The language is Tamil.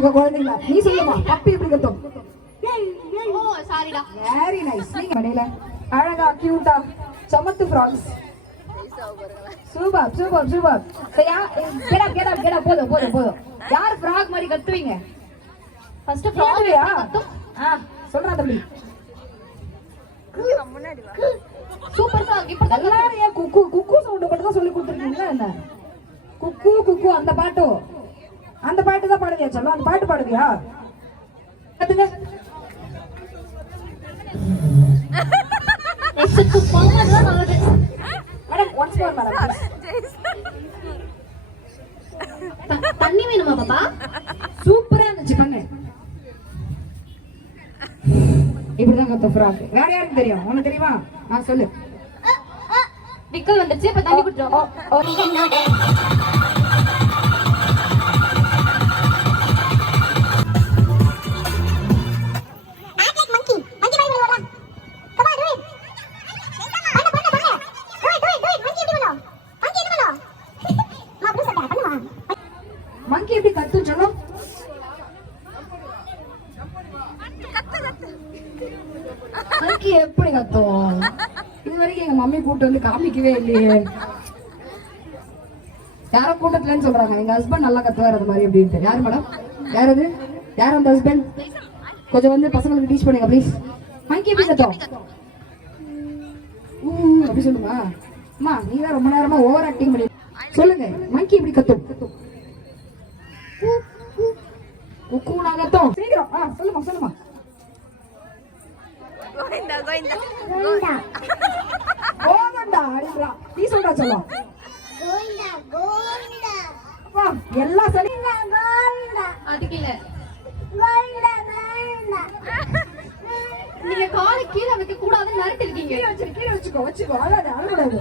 வச்சிருக்க குழந்தைங்களா? நீ சொல்லுமா, பப்பி எப்படி கத்தும்? ஓ சாரிடா. Very nice. நீங்க மணில அழகா கியூட்டா சமத்து ஃப்ராக்ஸ். Super super super. சரியா? கெட் அப் போதும். யார் ஃப்ராக் மாதிரி கத்துவீங்க? ஃபர்ஸ்ட் ஃப்ராக்யா? சொல்றா தம்பி. முன்னாடி வா. Super frock. இப்ப எல்லாரும் குக்கு சவுண்ட் மட்டும் தான் சொல்லி கொடுத்துருக்கீங்களா என்ன? குக்கு அந்த பாட்டு தான் பாடுவியா? சொல்ல அந்த பாட்டு பாடுவியா? கத்துங்க. Madam once more madam. தண்ணி வேணுமா பாப்பா? சூப்பரா இருந்துச்சு பண்ணு. இப்படிதான் கத்த ஃப்ராக். வேற யாருக்கு தெரியும்? உனக்கு தெரியுமா? சொல்லு. விக்கல் வந்துருச்சு. இப்ப தண்ணி குடிச்சோம். மங்கி எப்படி கத்தும் சொல்லும்? மங்கி எப்படி கத்தும்? இது வரைக்கும் எங்க மம்மி கூட்டு வந்து காமிக்கவே இல்லையே. யாரோ கூட்டத்துலன்னு சொல்றாங்க எங்க ஹஸ்பண்ட் நல்லா கத்துவார் அது மாதிரி அப்படின்ட்டு. யாரு மேடம்? யாரது? யார் அந்த ஹஸ்பண்ட்? கொஞ்சம் வந்து பசங்களுக்கு டீச் பண்ணுங்க ப்ளீஸ். மங்கி எப்படி கத்தும்? அப்படி சொல்லுங்க. அம்மா நீ தான் ரொம்ப நேரமா ஓவர் ஆக்டிங் பண்ணி சொல்லுங்க. மங்கி எப்படி கத்தும்? குக்குனா கத்தும். சீக்கிரம் சொல்லுமா. கோவிந்தா அடிக்கிறா. நீ சொல்றா சொல்லும். எல்லாம் சரி. அதுக்கு இல்ல. நீங்க காலை கீழே வைக்க கூடாதுன்னு நிறுத்தி இருக்கீங்க. கீழே வச்சுக்கோ. அழக்கூடாது.